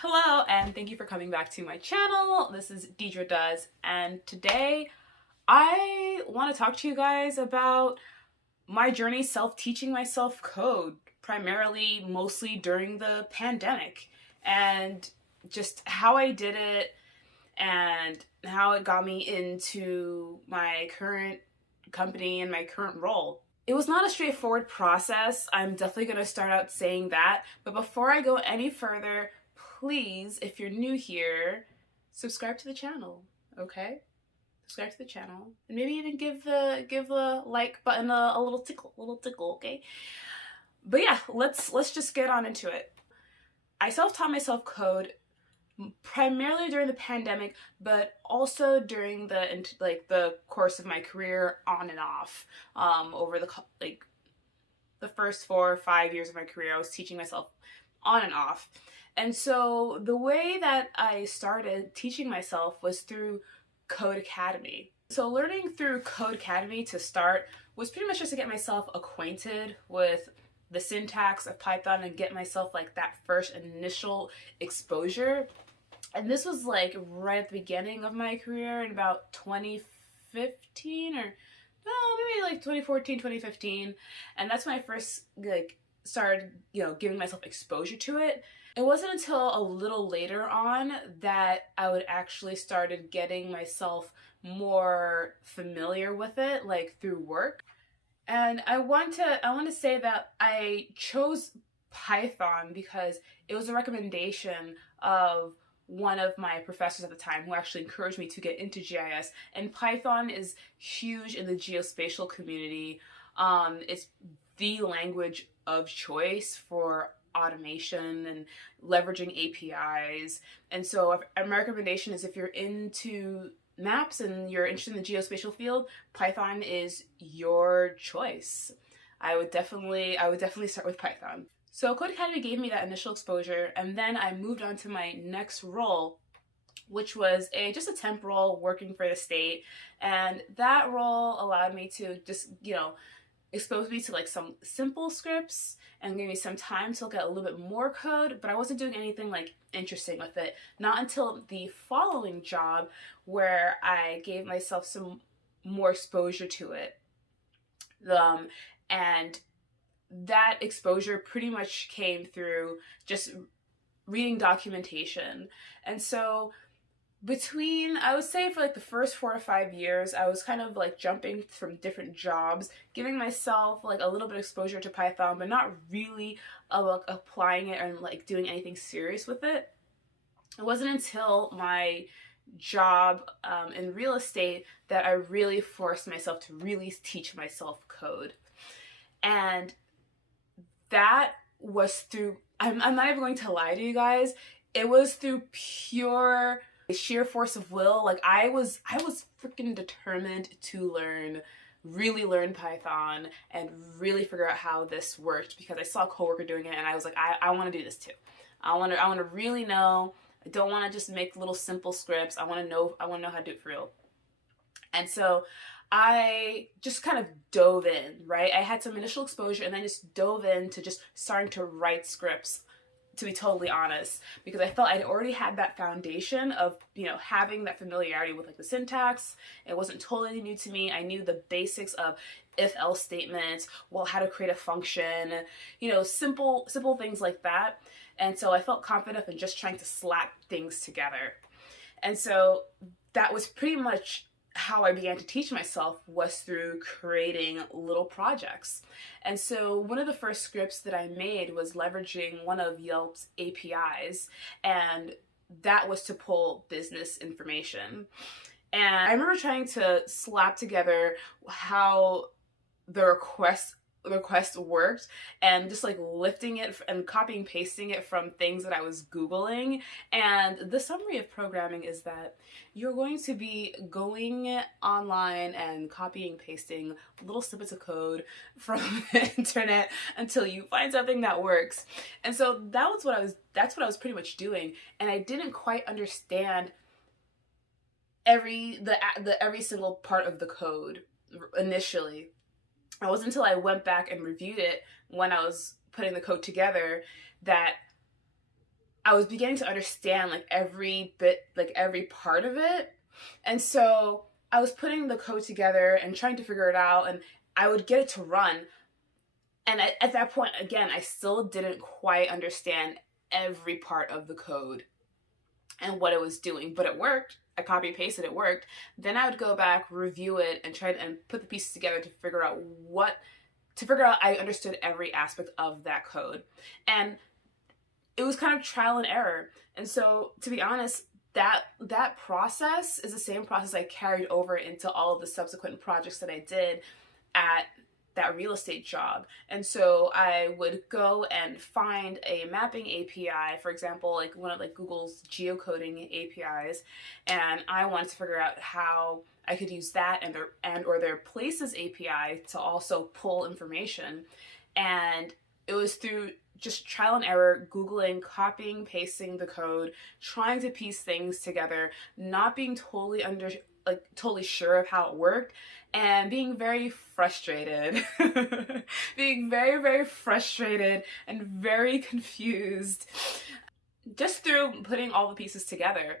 Hello, and thank you for coming back to my channel. This is Deidre Does, and today I want to talk to you guys about my journey self-teaching myself code, primarily mostly during the pandemic, and just how I did it and how it got me into my current company and my current role. It was not a straightforward process. I'm definitely going to start out saying that. But before I go any further, please, if you're new here, subscribe to the channel, okay? Subscribe to the channel. And maybe even give the like button a little tickle, okay? But yeah, let's just get on into it. I self-taught myself code primarily during the pandemic, but also during the course of my career, on and off. Over the first 4 or 5 years of my career, I was teaching myself on and off. And so the way that I started teaching myself was through Code Academy. So learning through Code Academy to start was pretty much just to get myself acquainted with the syntax of Python and get myself like that first initial exposure. And this was like right at the beginning of my career in about 2015 or no, maybe like 2014, 2015. And that's when I first started, giving myself exposure to it. It wasn't until a little later on that I would actually started getting myself more familiar with it, like through work. And I want to say that I chose Python because it was a recommendation of one of my professors at the time who actually encouraged me to get into GIS. And Python is huge in the geospatial community. It's the language of choice for automation and leveraging APIs. And so my recommendation is if you're into maps and you're interested in the geospatial field, Python is your choice. I would definitely start with Python. So Code Academy gave me that initial exposure, and then I moved on to my next role, which was just a temp role working for the state. And that role allowed me to just, expose me to like some simple scripts and gave me some time to look at a little bit more code, but I wasn't doing anything like interesting with it. Not until the following job where I gave myself some more exposure to it. And that exposure pretty much came through just reading documentation. And so I would say for like the first 4 to 5 years, I was kind of like jumping from different jobs, giving myself like a little bit of exposure to Python, but not really applying it and like doing anything serious with it. It wasn't until my job in real estate that I really forced myself to really teach myself code. And that was through, I'm not even going to lie to you guys, it was through pure sheer force of will. Like I was freaking determined to really learn Python and really figure out how this worked, because I saw a coworker doing it and I was like, I want to do this too. I want to really know. I don't want to just make little simple scripts. I want to know how to do it for real. And so I just kind of dove in, right? I had some initial exposure and then just dove into just starting to write scripts, to be totally honest, because I felt I'd already had that foundation of, having that familiarity with like the syntax. It wasn't totally new to me. I knew the basics of if-else statements, how to create a function, simple things like that. And so I felt confident in just trying to slap things together. And so that was pretty much how I began to teach myself, was through creating little projects. And so one of the first scripts that I made was leveraging one of Yelp's APIs, and that was to pull business information. And I remember trying to slap together how the request worked and just like lifting it and copying and pasting it from things that I was Googling. And the summary of programming is that you're going to be going online and copying and pasting little snippets of code from the internet until you find something that works. And so that's what I was pretty much doing. And I didn't quite understand every single part of the code initially. It wasn't until I went back and reviewed it when I was putting the code together that I was beginning to understand like every bit, like every part of it. And so I was putting the code together and trying to figure it out, and I would get it to run. And at that point, again, I still didn't quite understand every part of the code and what it was doing, but it worked. I copy and pasted, it worked. Then I would go back, review it, and try and put the pieces together to figure out I understood every aspect of that code. And it was kind of trial and error. And so, to be honest, that process is the same process I carried over into all of the subsequent projects that I did at that real estate job. And so I would go and find a mapping API, for example, like one of like Google's geocoding APIs, and I wanted to figure out how I could use that and or their Places API to also pull information. And it was through just trial and error, Googling, copying, pasting the code, trying to piece things together, not being totally sure of how it worked, and being very frustrated. Being very, very frustrated and very confused just through putting all the pieces together.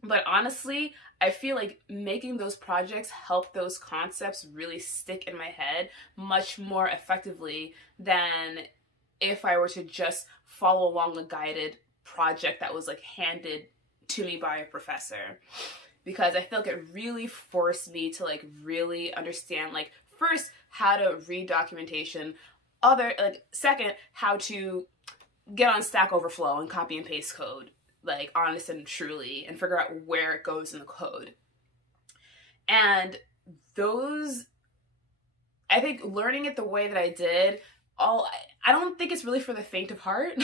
But honestly, I feel like making those projects help those concepts really stick in my head much more effectively than if I were to just follow along a guided project that was like handed to me by a professor. Because I feel like it really forced me to like really understand, like, first, how to read documentation, second, how to get on Stack Overflow and copy and paste code, like, honest and truly, and figure out where it goes in the code. And I think learning it the way that I did, I don't think it's really for the faint of heart.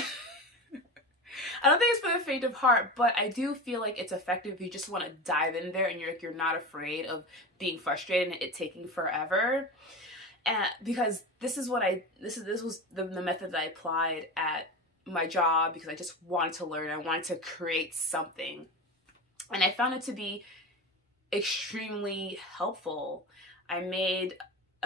I don't think it's for the faint of heart, but I do feel like it's effective if you just want to dive in there and you're not afraid of being frustrated and it taking forever. And because this was the method that I applied at my job, because I just wanted to learn. I wanted to create something, and I found it to be extremely helpful. I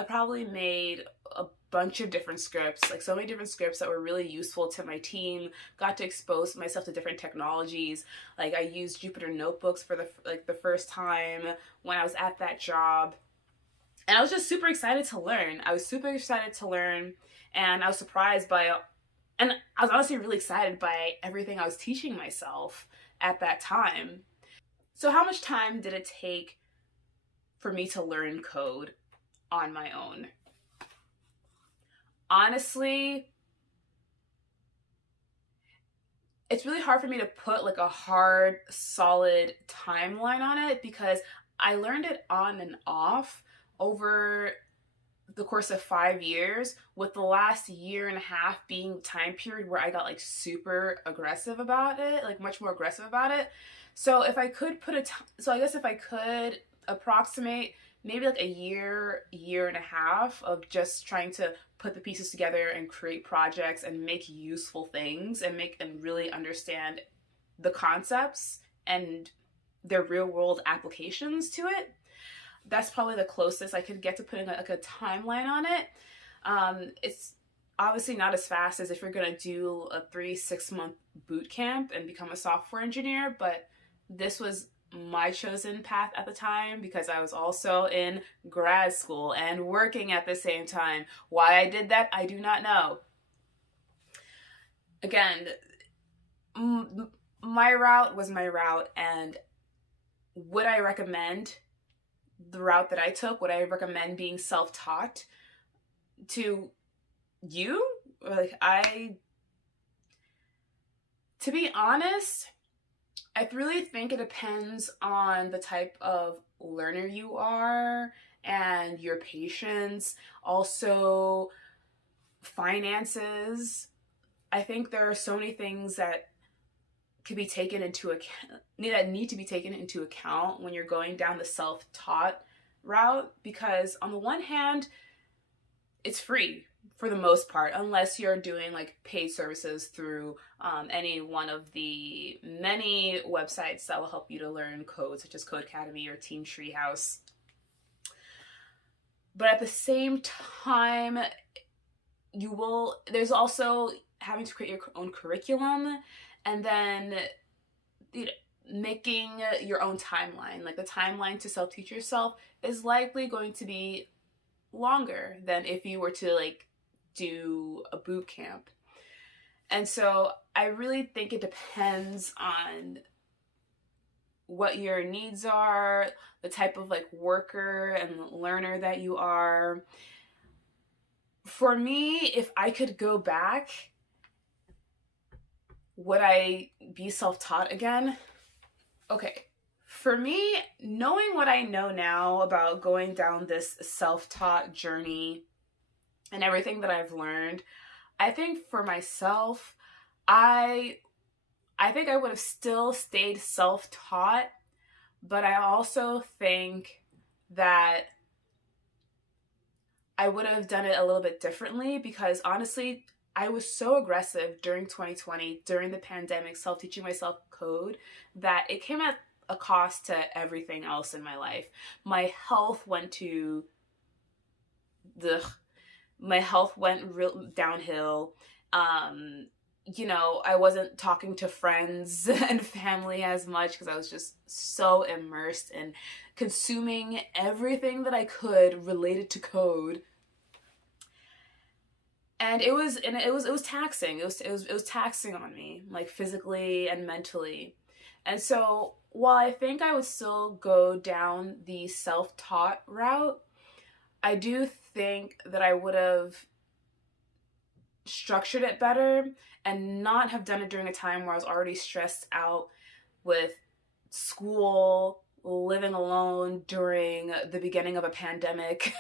probably made a bunch of different scripts, like so many different scripts that were really useful to my team. Got to expose myself to different technologies. Like I used Jupyter notebooks for the first time when I was at that job. And I was just super excited to learn. And I was surprised and I was honestly really excited by everything I was teaching myself at that time. So how much time did it take for me to learn code on my own? Honestly, it's really hard for me to put like a hard, solid timeline on it, because I learned it on and off over the course of 5 years, with the last year and a half being the time period where I got like super aggressive about it, like much more aggressive about it. So if I could I guess if I could approximate maybe like a year and a half of just trying to put the pieces together and create projects and make useful things and really understand the concepts and their real world applications to it. That's probably the closest I could get to putting like a timeline on it. It's obviously not as fast as if you're gonna do a 3-6 month boot camp and become a software engineer, but this was my chosen path at the time because I was also in grad school and working at the same time. Why I did that, I do not know. Again, my route was my route, and would I recommend the route that I took? Would I recommend being self-taught to you? To be honest, I really think it depends on the type of learner you are and your patience. Also, finances. I think there are so many things that could be taken into account, that need to be taken into account when you're going down the self-taught route, because on the one hand, it's free for the most part, unless you're doing like paid services through any one of the many websites that will help you to learn code, such as Codecademy or Team Treehouse. But at the same time, there's also having to create your own curriculum, And then, you know, making your own timeline. Like the timeline to self-teach yourself is likely going to be longer than if you were to like do a boot camp. And so I really think it depends on what your needs are, the type of like worker and learner that you are. For me, if I could go back, would I be self-taught again? Okay, for me, knowing what I know now about going down this self-taught journey and everything that I've learned, I think for myself, I think I would have still stayed self-taught, but I also think that I would have done it a little bit differently because honestly, I was so aggressive during 2020, during the pandemic, self-teaching myself code, that it came at a cost to everything else in my life. My health went to my health went real downhill. You know, I wasn't talking to friends and family as much because I was just so immersed in consuming everything that I could related to code. And it was taxing. It was taxing on me, like physically and mentally. And so while I think I would still go down the self-taught route, I do think that I would have structured it better and not have done it during a time where I was already stressed out with school, living alone during the beginning of a pandemic,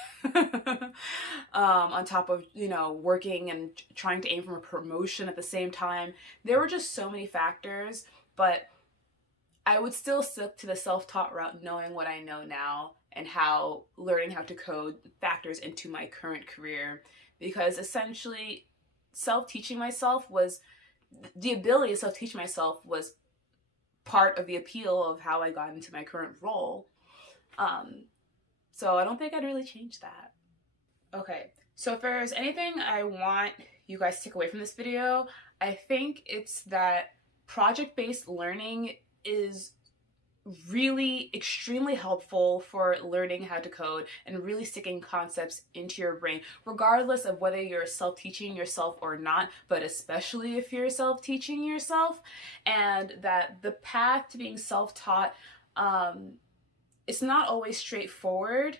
on top of, you know, working and trying to aim for a promotion at the same time. There were just so many factors, but I would still stick to the self-taught route knowing what I know now and how learning how to code factors into my current career, because essentially self-teaching myself was, the ability to self-teach myself was part of the appeal of how I got into my current role. So I don't think I'd really change that. Okay, so if there's anything I want you guys to take away from this video, I think it's that project-based learning is really extremely helpful for learning how to code and really sticking concepts into your brain, regardless of whether you're self-teaching yourself or not, but especially if you're self-teaching yourself. And that the path to being self-taught, it's not always straightforward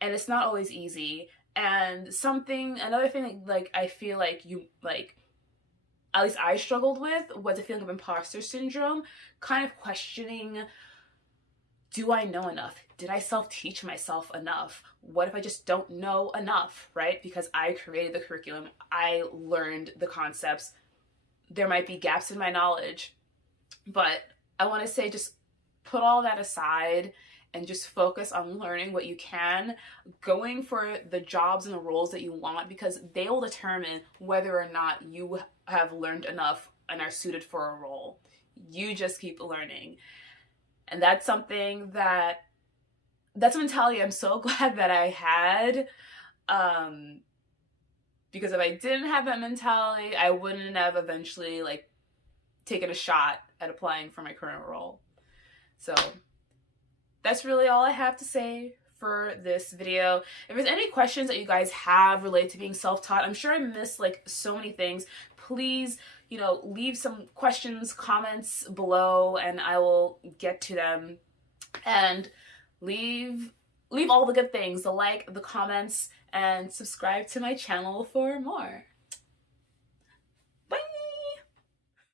and it's not always easy. And another thing like I feel like at least I struggled with, was a feeling of imposter syndrome, kind of questioning, do I know enough? Did I self-teach myself enough? What if I just don't know enough, right? Because I created the curriculum, I learned the concepts. There might be gaps in my knowledge, but I want to say just put all that aside and just focus on learning what you can, going for the jobs and the roles that you want, because they will determine whether or not you have learned enough and are suited for a role. You just keep learning. And that's something that's a mentality I'm so glad that I had. Because if I didn't have that mentality, I wouldn't have eventually like taken a shot at applying for my current role. So that's really all I have to say for this video. If there's any questions that you guys have related to being self-taught, I'm sure I missed like so many things. Please, you know, leave some questions, comments below, and I will get to them. And leave all the good things, the like, the comments, and subscribe to my channel for more.